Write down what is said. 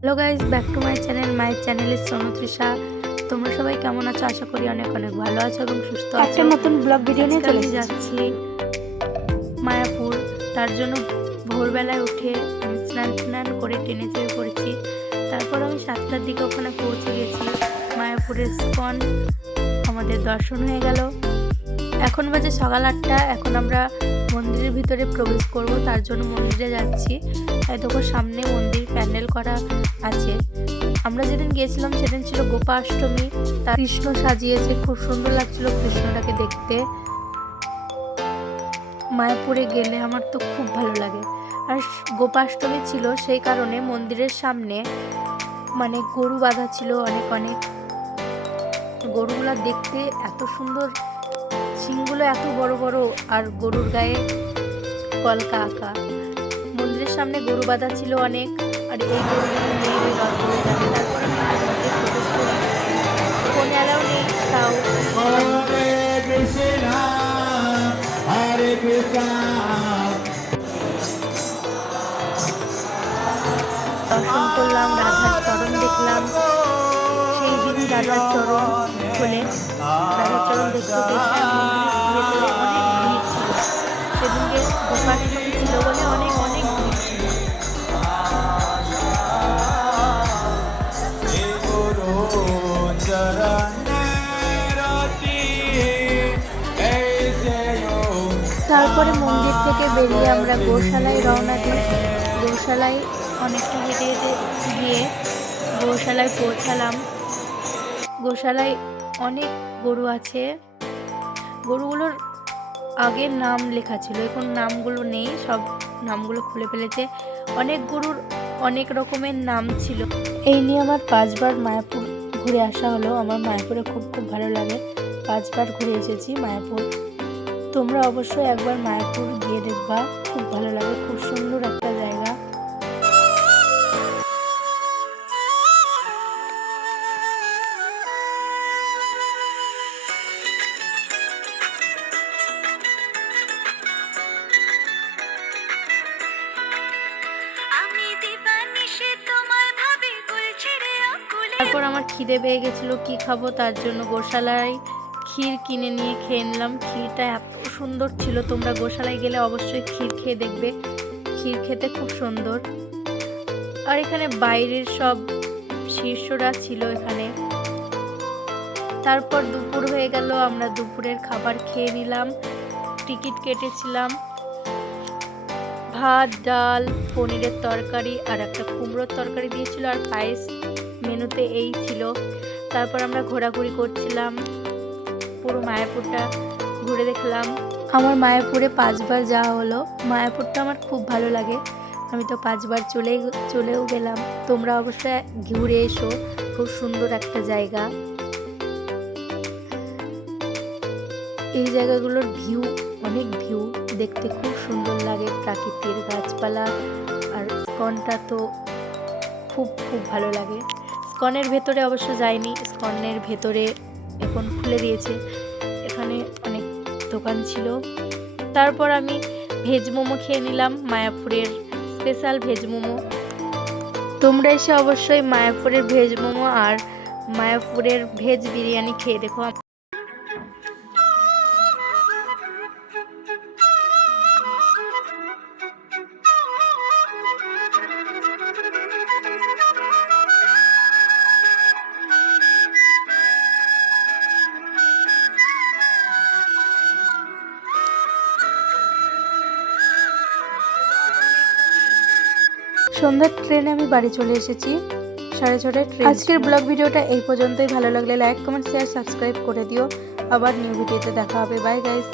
Hello guys, back to my channel. মায়ের channel is Sonu Trisha. তোমরা সবাই কেমন আছো? আশা করি অনেক অনেক ভালো আছো এবং সুস্থ আছো। একটা নতুন ব্লগ ভিডিও নিয়ে চলে আমি যাচ্ছি মায়াপুর। তার জন্য ভোরবেলায় উঠে আমি স্নান করে ট্রেনে চেপে পড়েছি। তারপর আমি 7টার দিকে ওখানে পৌঁছে গেছি। মায়াপুরের ইসকন আমাদের দর্শন হয়ে গেল। এখন বাজে সকাল 8টা। এখন আমরা মন্দিরের ভিতরে প্রবেশ করব, তার জন্য মন্দিরে যাচ্ছি। দেখো সামনে মন্দির প্যান্ডেল করা আছে। আমরা যেদিন গিয়েছিলাম সেদিন ছিল গোপাষ্টমী। তার কৃষ্ণ সাজিয়েছে, খুব সুন্দর লাগছিল কৃষ্ণটাকে দেখতে। মায়াপুরে গেলে আমার তো খুব ভালো লাগে। আর গোপাষ্টমী ছিল, সেই কারণে মন্দিরের সামনে মানে গরু বাঁধা ছিল অনেক অনেক। গরুগুলা দেখতে এত সুন্দর, শিংগুলো এত বড় বড়, আর গরুর গায়ে কলকা আঁকা। মন্দিরের সামনে গরু বাঁধা ছিল অনেক, আর এই গরুগুলো নিয়ে রথ করে যাবে। তারপর আমি মন্দিরে প্রবেশ করি। ফোন অ্যালাউ নেই, তাও দর্শন করলাম, রাধার চরণ দেখলাম। সেই দিনই রাধার চরণ খুলে রাধার চরণ দেখতে গেছিলাম। মন্দিরের ভেতরে অনেক ভিড় ছিল, সেদিনকে গোপাষ্টমী ছিল বলে অনেক অনেক ভিড় ছিল। তারপরে মন্দির থেকে বেরিয়ে আমরা গোশালায় রওনা দিই। গোশালায় অনেকটা হেঁটে হেঁটে গিয়ে গোশালায় পৌঁছালাম। গোশালায় অনেক গরু আছে। গরুগুলোর আগের নাম লেখা ছিল, এখন নামগুলো নেই, সব নামগুলো খুলে ফেলেছে। অনেক গরুর অনেক রকমের নাম ছিল। এই নিয়ে আমার 5বার মায়াপুর ঘুরে আসা হলো। আমার মায়াপুরে খুব খুব ভালো লাগে। 5বার ঘুরে এসেছি মায়াপুর। তোমরা অবশ্যই একবার মায়াপুর গিয়ে দেখবা, খুব ভালো লাগে, খুব সুন্দর একটা জায়গা। তারপর আমার খিদে পেয়ে গেছিলো, কি খাবো, তার জন্য গোশালায় ক্ষীর কিনে নিয়ে খেয়ে নিলাম। ক্ষীরটা এত সুন্দর ছিল, তোমরা গোশালায় গেলে অবশ্যই ক্ষীর খেয়ে দেখবে। ক্ষীর খেতে খুব সুন্দর। আর এখানে বাইরের সব শিষ্যরা ছিল এখানে। তারপর দুপুর হয়ে গেল, আমরা দুপুরের খাবার খেয়ে নিলাম। টিকিট কেটেছিলাম। ভাত, ডাল, পনিরের তরকারি আর একটা কুমড়োর তরকারি দিয়েছিল, আর পায়েস মেনুতে এই ছিল। তারপর আমরা ঘোরাঘুরি করছিলাম, পুরো মায়াপুরটা ঘুরে দেখলাম। আমার মায়াপুরে 5বার যাওয়া হলো। মায়াপুরটা আমার খুব ভালো লাগে, আমি তো 5বার চলেও গেলাম। তোমরা অবশ্যই ঘুরে এসো, খুব সুন্দর একটা জায়গা। এই জায়গাগুলোর ভিউ, অনেক ভিউ, দেখতে খুব সুন্দর লাগে, প্রাকৃতিক গাছপালা। আর ইসকনটা তো খুব খুব ভালো লাগে। ইসকনের ভেতরে অবশ্য যাইনি, ইসকনের ভেতরে এখন খুলে দিয়েছে। এখানে অনেক দোকান ছিল। তারপর আমি ভেজ মোমো খেয়ে নিলাম, মায়াপুরের স্পেশাল ভেজ মোমো। তোমরা এসে অবশ্যই মায়াপুরের ভেজ মোমো আর মায়াপুরের ভেজ বিরিয়ানি খেয়ে দেখো। সন্ধ্যার ট্রেনে আমি বাড়ি চলে এসেছি, 6:30টায় ট্রেন। আজকের ব্লগ ভিডিওটা এই পর্যন্তই। ভালো লাগলে লাইক, কমেন্ট, শেয়ার, সাবস্ক্রাইব করে দিও। আবার নিউ ভিডিওতে দেখা হবে। Bye guys.